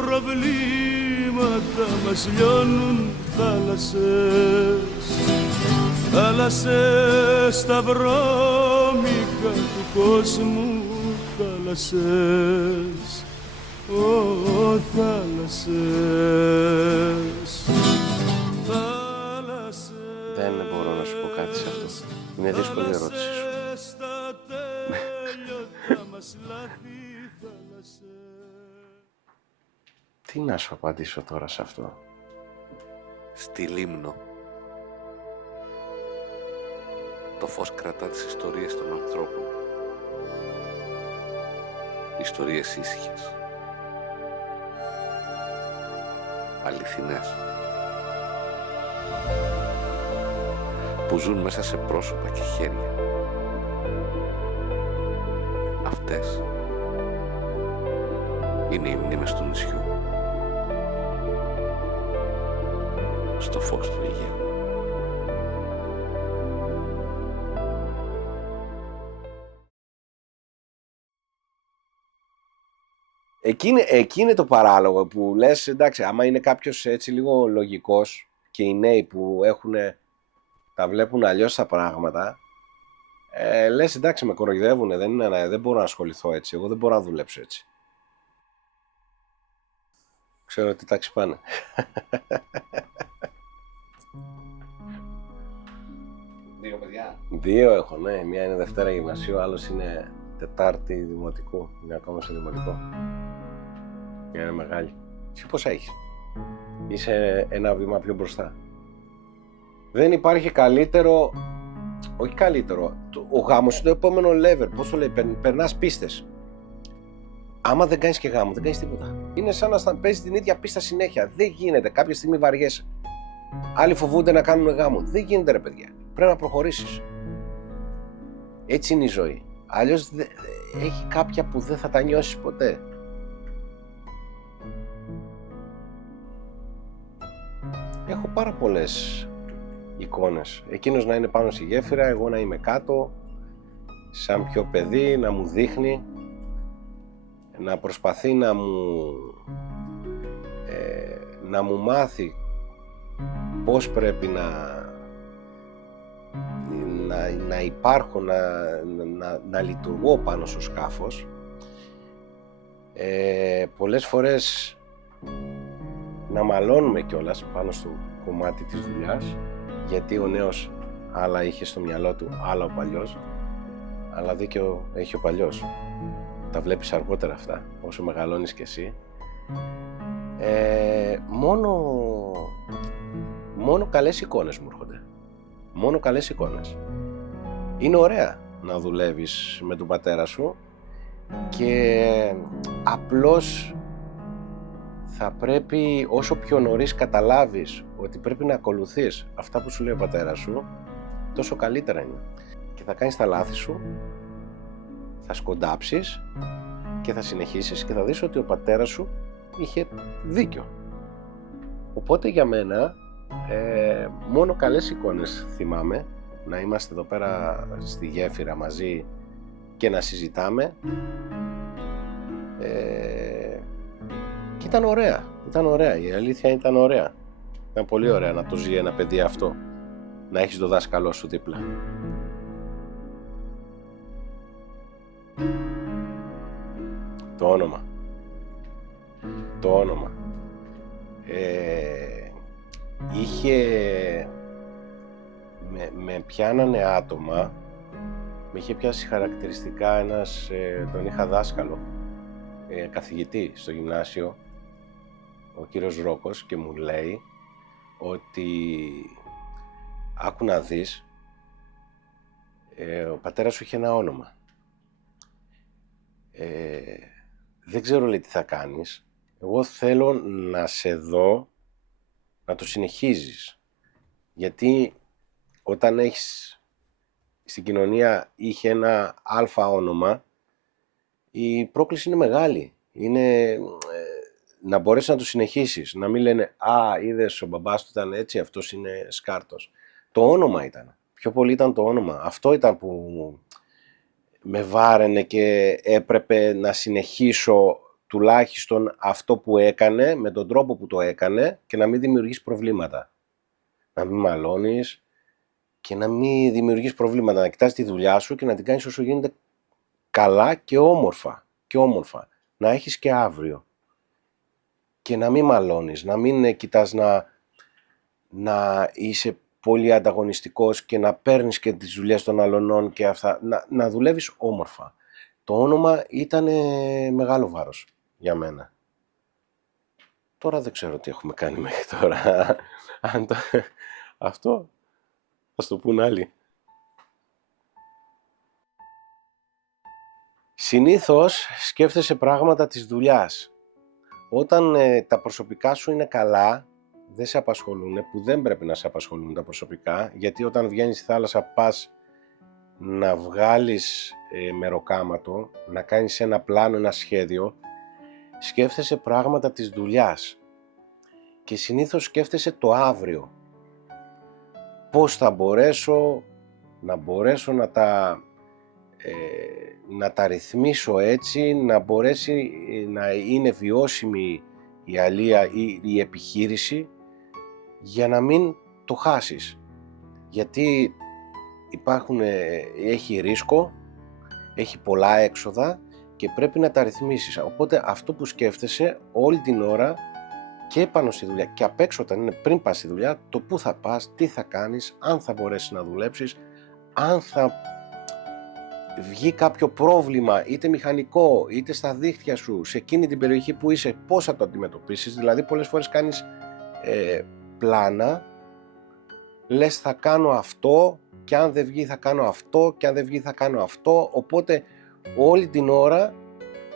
προβλήματα μας λιώνουν θάλασσες. Θάλασσες στα βρώμικα του κόσμου, θάλασσες, θάλασσες. Δεν μπορώ να σου πω κάτι σε αυτό. Είναι δύσκολη η ερώτηση σου. Τι να σου απαντήσω τώρα σε αυτό. Στη Λίμνο το φως κρατά τις ιστορίες των ανθρώπων. Ιστορίες ήσυχες, αληθινές, που ζουν μέσα σε πρόσωπα και χέρια. Αυτές είναι οι μνήμες του νησιού, στο φως του Αιγαίου. Εκεί είναι το παράλογο που λες, εντάξει, άμα είναι κάποιος έτσι λίγο λογικός και οι νέοι που τα βλέπουν αλλιώς τα πράγματα, λες, εντάξει, με κοροϊδεύουνε, δεν μπορώ να ασχοληθώ έτσι, εγώ δεν μπορώ να δουλέψω έτσι. Ξέρω τι τάξη πάνε. Δύο παιδιά. Δύο έχω, ναι. Μία είναι Δευτέρα γυμνασίου, άλλος είναι Τετάρτη δημοτικού. Είναι ακόμα σε δημοτικό. Είναι μεγάλη. Εσύ πώς έχεις? Είσαι ένα βήμα πιο μπροστά. Δεν υπάρχει καλύτερο, όχι καλύτερο, ο γάμος είναι το επόμενο level. Πώς το λέει, περνάς πίστες. Άμα δεν κάνεις και γάμο, δεν κάνεις τίποτα. Είναι σαν να παίζεις την ίδια πίστα συνέχεια. Δεν γίνεται, κάποια στιγμή βαριέσαι. Άλλοι φοβούνται να κάνουν γάμο. Δεν γίνεται, ρε παιδιά. Πρέπει να προχωρήσεις. Έτσι είναι η ζωή. Αλλιώς έχει κάποια που δεν θα τα νιώσεις ποτέ. Έχω πάρα πολλές εικόνες. Εκείνος να είναι πάνω στη γέφυρα, εγώ να είμαι κάτω, σαν πιο παιδί, να μου δείχνει, να προσπαθεί να μου μάθει πώς πρέπει να υπάρχω, να λειτουργώ πάνω στο σκάφος. Πολλές φορές να μαλώνουμε κιόλας πάνω στο κομμάτι της δουλειάς, γιατί ο νέος άλλα είχε στο μυαλό του, άλλα ο παλιός, αλλά δίκιο έχει ο παλιός. Τα βλέπεις αργότερα αυτά, όσο μεγαλώνεις κι εσύ. Μόνο καλές εικόνες μου έρχονται. Μόνο καλές εικόνες. Είναι ωραία να δουλεύεις με τον πατέρα σου και απλώς θα πρέπει όσο πιο νωρίς καταλάβεις ότι πρέπει να ακολουθείς αυτά που σου λέει ο πατέρας σου, τόσο καλύτερα είναι. Και θα κάνεις τα λάθη σου, θα σκοντάψεις και θα συνεχίσεις και θα δεις ότι ο πατέρας σου είχε δίκιο. Οπότε για μένα μόνο καλές εικόνες θυμάμαι, να είμαστε εδώ πέρα στη γέφυρα μαζί και να συζητάμε, και ήταν ωραία, η αλήθεια ήταν ωραία. Ήταν πολύ ωραία να το ζει ένα παιδί αυτό, να έχεις το δάσκαλό σου δίπλα. Το όνομα. Με πιάνανε άτομα, με είχε πιάσει χαρακτηριστικά τον είχα δάσκαλο, καθηγητή στο γυμνάσιο, ο κύριος Ρόκος, και μου λέει ότι άκου να δεις, ο πατέρας σου είχε ένα όνομα. Δεν ξέρω, λέει, τι θα κάνεις. Εγώ θέλω να σε δω να το συνεχίζεις. Γιατί όταν έχεις στην κοινωνία είχε ένα αλφα όνομα, η πρόκληση είναι μεγάλη. Είναι να μπορέσεις να το συνεχίσεις. Να μην λένε «Α, είδες, ο μπαμπάς του ήταν έτσι, αυτός είναι σκάρτος». Το όνομα ήταν. Πιο πολύ ήταν το όνομα. Αυτό ήταν που με βάραινε και έπρεπε να συνεχίσω τουλάχιστον αυτό που έκανε, με τον τρόπο που το έκανε και να μην δημιουργείς προβλήματα. Να μην μαλώνεις και να μην δημιουργείς προβλήματα. Να κοιτάς τη δουλειά σου και να την κάνεις όσο γίνεται καλά και όμορφα. Να έχεις και αύριο. Και να μην μαλώνεις, να μην κοιτάς να είσαι πολύ ανταγωνιστικός και να παίρνεις και τις δουλειές των αλλωνών και αυτά. Να δουλεύεις όμορφα. Το όνομα ήταν μεγάλο βάρος για μένα. Τώρα δεν ξέρω τι έχουμε κάνει μέχρι τώρα. Αυτό θα το πούν άλλοι. Συνήθως σκέφτεσαι πράγματα της δουλειάς. Όταν τα προσωπικά σου είναι καλά, δεν σε απασχολούν, που δεν πρέπει να σε απασχολούν τα προσωπικά, γιατί όταν βγαίνεις στη θάλασσα πας να βγάλεις μεροκάματο, να κάνεις ένα πλάνο, ένα σχέδιο, σκέφτεσαι πράγματα της δουλειάς και συνήθως σκέφτεσαι το αύριο. Πώς θα μπορέσω να τα ρυθμίσω έτσι, να μπορέσει να είναι βιώσιμη η αλεία ή η επιχείρηση για να μην το χάσεις. Γιατί έχει ρίσκο, έχει πολλά έξοδα και πρέπει να τα ρυθμίσεις. Οπότε αυτό που σκέφτεσαι όλη την ώρα και πάνω στη δουλειά και απ' έξω όταν είναι πριν πας στη δουλειά, το πού θα πας, τι θα κάνεις, αν θα μπορέσεις να δουλέψεις, αν θα βγει κάποιο πρόβλημα είτε μηχανικό είτε στα δίχτυα σου σε εκείνη την περιοχή που είσαι, πώς θα το αντιμετωπίσεις. Δηλαδή πολλές φορές κάνεις πλάνα, λες θα κάνω αυτό και αν δεν βγει θα κάνω αυτό και αν δεν βγει θα κάνω αυτό, οπότε όλη την ώρα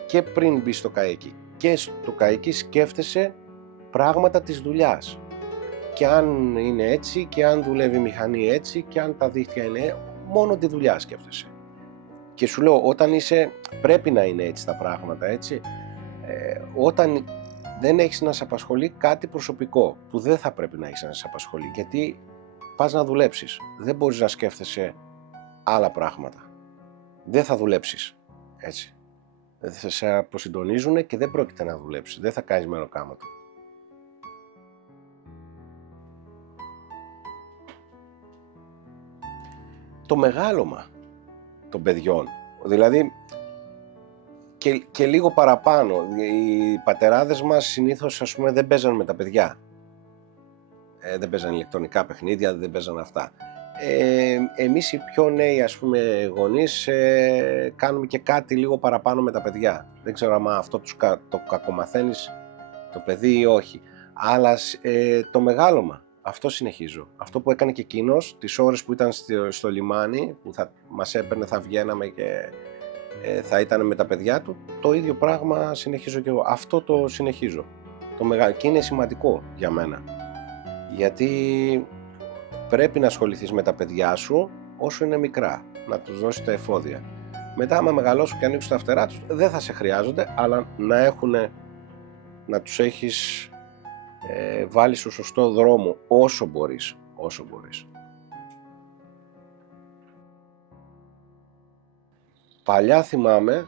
και πριν μπεις στο καΐκι και στο καΐκι σκέφτεσαι πράγματα της δουλειάς και αν είναι έτσι και αν δουλεύει η μηχανή έτσι και αν τα δίχτυα είναι, μόνο τη δουλειά σκέφτεσαι. Και σου λέω, όταν πρέπει να είναι έτσι τα πράγματα, έτσι. Όταν δεν έχεις να σε απασχολεί κάτι προσωπικό, που δεν θα πρέπει να έχεις να σε απασχολεί, γιατί πας να δουλέψεις. Δεν μπορείς να σκέφτεσαι άλλα πράγματα. Δεν θα δουλέψεις, έτσι. Θα σε αποσυντονίζουν και δεν πρόκειται να δουλέψεις. Δεν θα κάνεις μεροκάματο. Το μεγάλωμα των παιδιών, δηλαδή και λίγο παραπάνω. Οι πατεράδες μας συνήθως, ας πούμε, δεν παίζαν με τα παιδιά. Δεν παίζαν ηλεκτρονικά παιχνίδια, δεν παίζαν αυτά. Εμείς οι πιο νέοι, ας πούμε, γονείς, κάνουμε και κάτι λίγο παραπάνω με τα παιδιά. Δεν ξέρω αν αυτό το κακομαθαίνεις το παιδί ή όχι. Αλλά το μεγάλωμα, αυτό συνεχίζω. Αυτό που έκανε και εκείνος, τις ώρες που ήταν στο λιμάνι, που μας έπαιρνε, θα βγαίναμε και θα ήταν με τα παιδιά του, το ίδιο πράγμα συνεχίζω και εγώ. Αυτό το συνεχίζω. Και είναι σημαντικό για μένα. Γιατί πρέπει να ασχοληθείς με τα παιδιά σου όσο είναι μικρά, να τους δώσεις τα εφόδια. Μετά, άμα μεγαλώσουν και ανοίξουν τα φτερά τους, δεν θα σε χρειάζονται, αλλά να τους έχεις βάλει στο σωστό δρόμο όσο μπορείς. Παλιά θυμάμαι,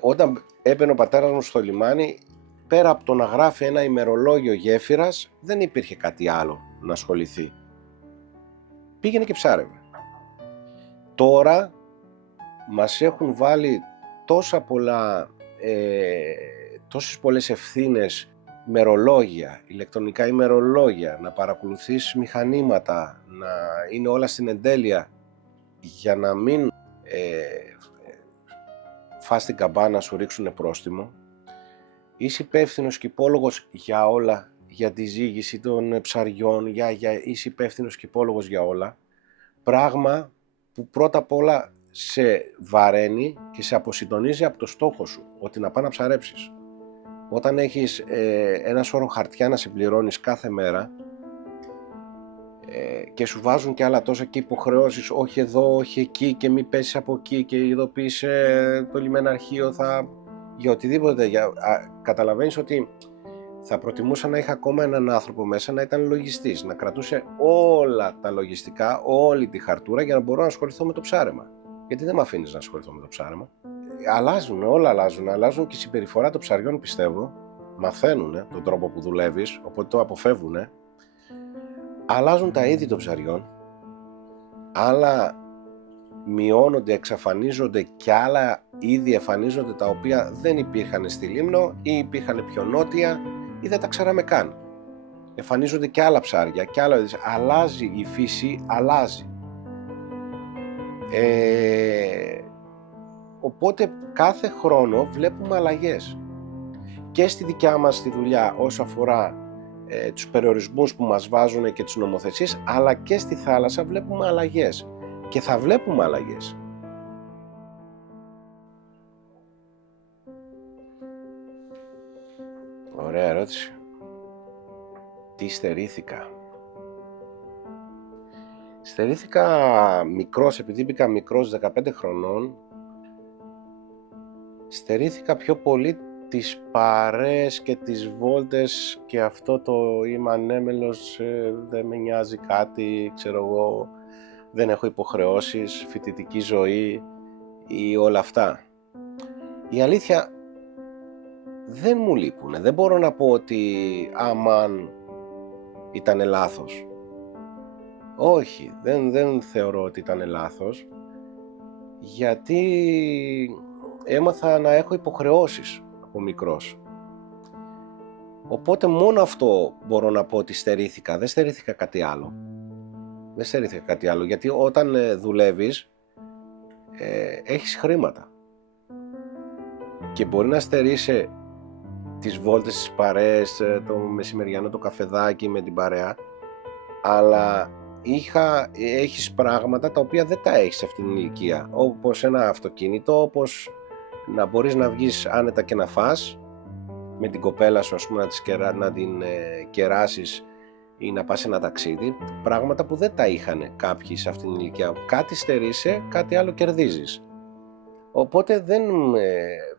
όταν έμπαινε ο πατέρας μου στο λιμάνι, πέρα από το να γράφει ένα ημερολόγιο γέφυρας, δεν υπήρχε κάτι άλλο να ασχοληθεί. Πήγαινε και ψάρευε. Τώρα μας έχουν βάλει τόσες πολλές ευθύνες, ημερολόγια, ηλεκτρονικά ημερολόγια, να παρακολουθείς μηχανήματα, να είναι όλα στην εντέλεια, για να μην φας την καμπάνα, σου ρίξουνε πρόστιμο. Είσαι υπεύθυνος και υπόλογος για όλα, για τη ζύγηση των ψαριών, είσαι υπεύθυνος και υπόλογος για όλα. Πράγμα που πρώτα απ' όλα σε βαραίνει και σε αποσυντονίζει από το στόχο σου, ότι να πάει να ψαρέψεις. Όταν έχεις ένα σώρο χαρτιά να συμπληρώνεις κάθε μέρα και σου βάζουν και άλλα τόσα και υποχρεώσεις, όχι εδώ, όχι εκεί και μη πέσεις από εκεί και ειδοποίησε το λιμεναρχείο, για οτιδήποτε. Καταλαβαίνεις ότι θα προτιμούσα να είχα ακόμα έναν άνθρωπο μέσα να ήταν λογιστής, να κρατούσε όλα τα λογιστικά, όλη τη χαρτούρα για να μπορώ να ασχοληθώ με το ψάρεμα. Γιατί δεν με αφήνεις να ασχοληθώ με το ψάρεμα. αλλάζουν, όλα αλλάζουν. Αλλάζουν και η συμπεριφορά των ψαριών, πιστεύω. Μαθαίνουν τον τρόπο που δουλεύεις, οπότε το αποφεύγουν. Αλλάζουν τα είδη των ψαριών. Άλλα μειώνονται, εξαφανίζονται και άλλα είδη εμφανίζονται τα οποία δεν υπήρχαν στη Λίμνο ή υπήρχαν πιο νότια ή δεν τα ξέραμε καν. Εμφανίζονται και άλλα ψάρια και άλλα είδη. Αλλάζει η φύση, αλλάζει. Οπότε κάθε χρόνο βλέπουμε αλλαγές. Και στη δικιά μας τη δουλειά όσο αφορά τους περιορισμούς που μας βάζουν και τις νομοθεσίες, αλλά και στη θάλασσα βλέπουμε αλλαγές. Και θα βλέπουμε αλλαγές. Ωραία ερώτηση. Τι στερήθηκα? Στερήθηκα μικρός, επειδή μπήκα μικρός 15 χρονών, στερήθηκα πιο πολύ τις παρέες και τις βόλτες και αυτό το είμαι ανέμελος, δεν με νοιάζει κάτι, ξέρω εγώ, δεν έχω υποχρεώσεις, φοιτητική ζωή ή όλα αυτά. Η αλήθεια δεν μου λείπουνε, δεν μπορώ να πω ότι αμάν ήταν λάθος. Όχι, δεν θεωρώ ότι ήταν λάθος, γιατί έμαθα να έχω υποχρεώσεις από μικρός. Οπότε μόνο αυτό μπορώ να πω ότι στερήθηκα, δεν στερήθηκα κάτι άλλο. Δεν στερήθηκα κάτι άλλο, γιατί όταν δουλεύεις έχεις χρήματα και μπορεί να στερείσαι τις βόλτες, τις παρέες, το μεσημεριανό το καφεδάκι με την παρέα, αλλά έχεις πράγματα τα οποία δεν τα έχεις σε αυτήν την ηλικία, όπως ένα αυτοκίνητο, όπως να μπορείς να βγεις άνετα και να φας με την κοπέλα σου, ας πούμε, να την κεράσεις ή να πας ένα ταξίδι, πράγματα που δεν τα είχαν κάποιοι σε αυτήν την ηλικία. Κάτι στερείσαι, κάτι άλλο κερδίζεις. Οπότε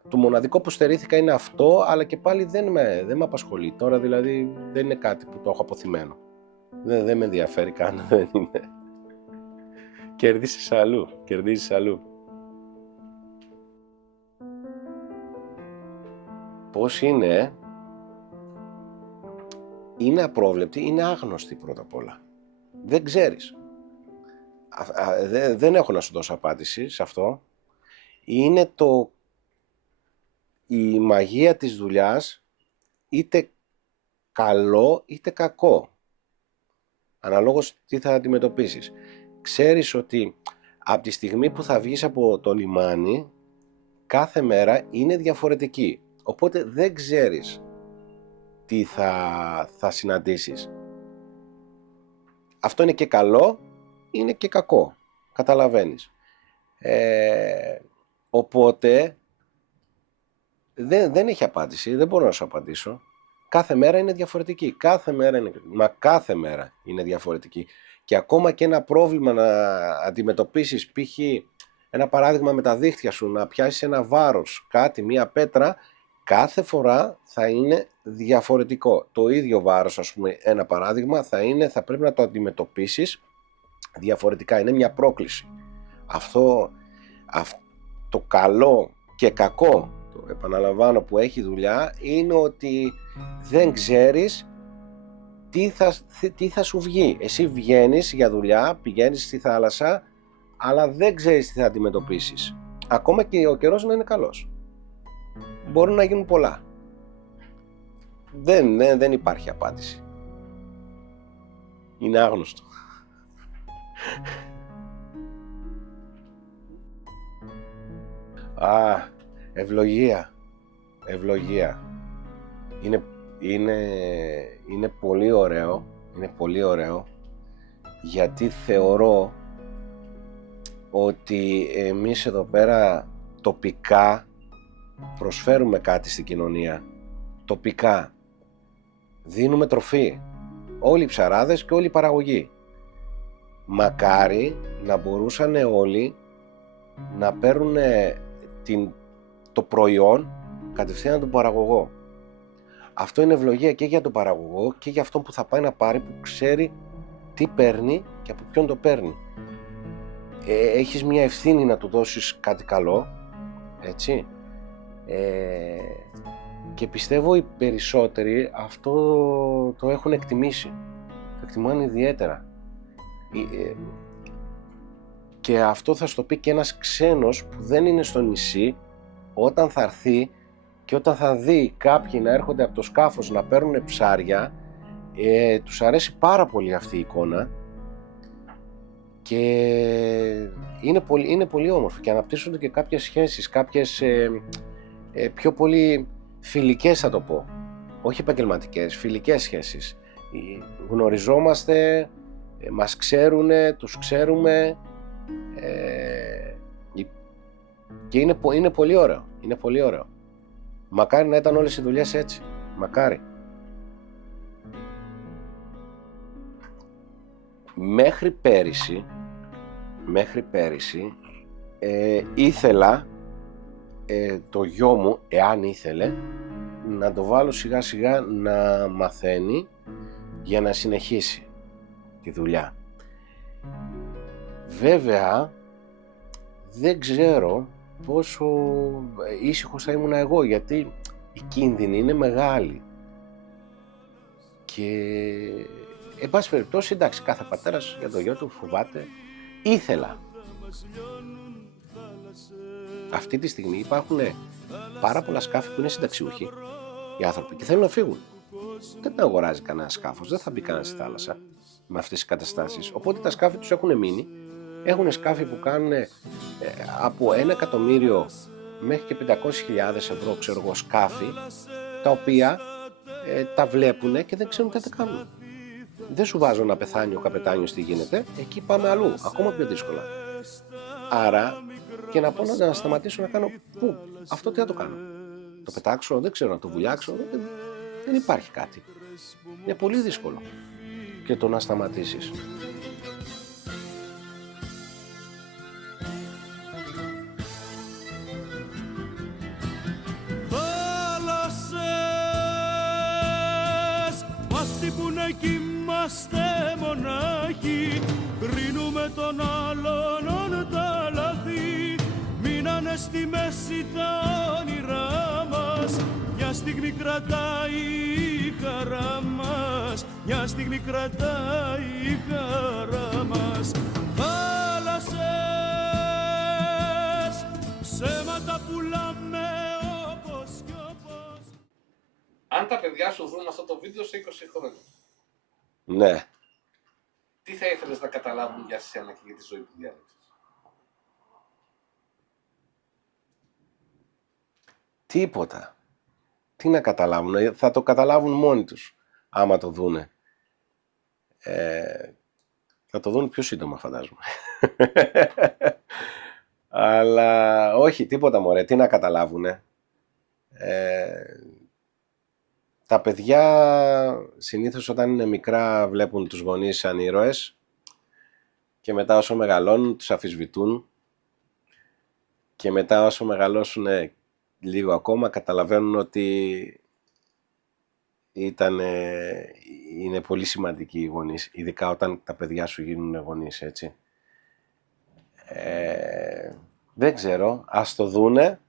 το μοναδικό που στερήθηκα είναι αυτό, αλλά και πάλι δεν με απασχολεί. Τώρα δηλαδή δεν είναι κάτι που το έχω αποθυμένο. Δεν με ενδιαφέρει καν, δεν είναι. Κερδίζεις αλλού. Πώς είναι? Είναι απρόβλεπτη, είναι άγνωστη πρώτα απ' όλα. Δεν ξέρεις. Δεν έχω να σου δώσω απάντηση σε αυτό. Είναι η μαγεία της δουλειάς, είτε καλό είτε κακό. Αναλόγως τι θα αντιμετωπίσεις. Ξέρεις ότι από τη στιγμή που θα βγεις από το λιμάνι, κάθε μέρα είναι διαφορετική. Οπότε δεν ξέρεις τι θα συναντήσεις. Αυτό είναι και καλό, είναι και κακό. Καταλαβαίνεις. Οπότε δεν έχει απάντηση, δεν μπορώ να σου απαντήσω. Κάθε μέρα είναι διαφορετική. Κάθε μέρα είναι διαφορετική. Και ακόμα και ένα πρόβλημα να αντιμετωπίσεις, π.χ. ένα παράδειγμα με τα δίχτυα σου, να πιάσεις ένα βάρος, μία πέτρα, κάθε φορά θα είναι διαφορετικό. Το ίδιο βάρος, ας πούμε, ένα παράδειγμα, θα πρέπει να το αντιμετωπίσεις διαφορετικά. Είναι μια πρόκληση. Αυτό το καλό και κακό, το επαναλαμβάνω, που έχει δουλειά, είναι ότι δεν ξέρεις τι θα σου βγει. Εσύ βγαίνεις για δουλειά, πηγαίνεις στη θάλασσα, αλλά δεν ξέρεις τι θα αντιμετωπίσεις. Ακόμα και ο καιρός να είναι καλός. Μπορούν να γίνουν πολλά. Δεν υπάρχει απάντηση. Είναι άγνωστο. Ευλογία. Είναι πολύ ωραίο. Είναι πολύ ωραίο. Γιατί θεωρώ ότι εμείς εδώ πέρα τοπικά προσφέρουμε κάτι στην κοινωνία. Τοπικά. Δίνουμε τροφή. Όλοι οι ψαράδες και όλοι οι παραγωγοί. Μακάρι να μπορούσαν όλοι να παίρνουν το προϊόν κατευθείαν από τον παραγωγό. Αυτό είναι ευλογία και για τον παραγωγό και για αυτόν που θα πάει να πάρει, που ξέρει τι παίρνει και από ποιον το παίρνει. Έχεις μια ευθύνη να του δώσεις κάτι καλό, έτσι. Και πιστεύω οι περισσότεροι αυτό το έχουν εκτιμήσει. Το εκτιμάνε ιδιαίτερα. Και αυτό θα στο πει και ένας ξένος που δεν είναι στο νησί, όταν θα έρθει και όταν θα δει κάποιοι να έρχονται από το σκάφος να παίρνουν ψάρια, τους αρέσει πάρα πολύ αυτή η εικόνα και είναι πολύ όμορφο και αναπτύσσονται και κάποιες σχέσεις, κάποιες πιο πολύ φιλικές, θα το πω, όχι επαγγελματικές, φιλικές σχέσεις. Γνωριζόμαστε, μας ξέρουνε, τους ξέρουμε, και είναι πολύ ωραίο, είναι πολύ ωραίο. Μακάρι να ήταν όλες οι δουλειές έτσι, μακάρι. Μέχρι πέρυσι ήθελα το γιο μου, εάν ήθελε, να το βάλω σιγά σιγά να μαθαίνει για να συνεχίσει τη δουλειά. Βέβαια, δεν ξέρω πόσο ήσυχος θα ήμουν εγώ, γιατί η κίνδυνη είναι μεγάλη. Και, εν πάση περιπτώσει, εντάξει, κάθε πατέρας για το γιο του φοβάται. Ήθελα. Αυτή τη στιγμή υπάρχουν πάρα πολλά σκάφη που είναι συνταξιούχοι οι άνθρωποι και θέλουν να φύγουν. Δεν αγοράζει κανένα σκάφος, δεν θα μπει κανένα στη θάλασσα με αυτές τις καταστάσεις. Οπότε τα σκάφη τους έχουν μείνει. Έχουν σκάφη που κάνουν από 1 εκατομμύριο μέχρι και 500.000 ευρώ, ξέρω εγώ, σκάφη, τα οποία τα βλέπουν και δεν ξέρουν τι θα κάνουν. Δεν σου βάζω να πεθάνει ο καπετάνιος, τι γίνεται, εκεί πάμε αλλού, ακόμα πιο δύσκολα. Άρα, και να πω να σταματήσω να κάνω, πού, αυτό τι θα το κάνω, το πετάξω, δεν ξέρω, να το βουλιάξω, δεν υπάρχει κάτι. Είναι πολύ δύσκολο και το να σταματήσεις. Κι είμαστε μονάχοι, κρίνουμε τον άλλον τα λάθη. Μείνανε στη μέση τα όνειρά μας, μια στιγμή κρατάει η χαρά μας, μια στιγμή κρατάει η χαρά μας. Θάλασσες, ψέματα πουλάμε όπως κι όπως. Αν τα παιδιά σου δουν αυτό το βίντεο σε 20 χρόνια, Ναι. τι θα ήθελες να καταλάβουν για σένα και για τη ζωή που διάλεξες? Τίποτα. Τι να καταλάβουν, θα το καταλάβουν μόνοι τους άμα το δούνε. Θα το δουν πιο σύντομα, φαντάζομαι. Αλλά όχι, τίποτα μωρέ, τι να καταλάβουνε. Τα παιδιά συνήθως όταν είναι μικρά βλέπουν τους γονείς σαν ήρωες και μετά όσο μεγαλώνουν τους αμφισβητούν και μετά όσο μεγαλώσουν λίγο ακόμα καταλαβαίνουν ότι είναι πολύ σημαντικοί οι γονείς, ειδικά όταν τα παιδιά σου γίνουν γονείς, έτσι. Δεν ξέρω, ας το δούνε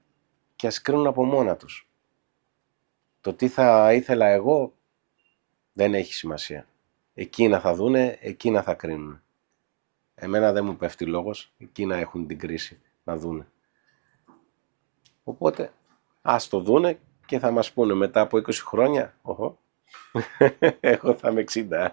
και ας κρίνουν από μόνα τους. Το τι θα ήθελα εγώ δεν έχει σημασία. Εκείνα θα δούνε, εκείνα θα κρίνουν. Εμένα δεν μου πέφτει λόγος, εκείνα έχουν την κρίση να δούνε. Οπότε ας το δούνε και θα μας πούνε μετά από 20 χρόνια, εγώ θα είμαι 60.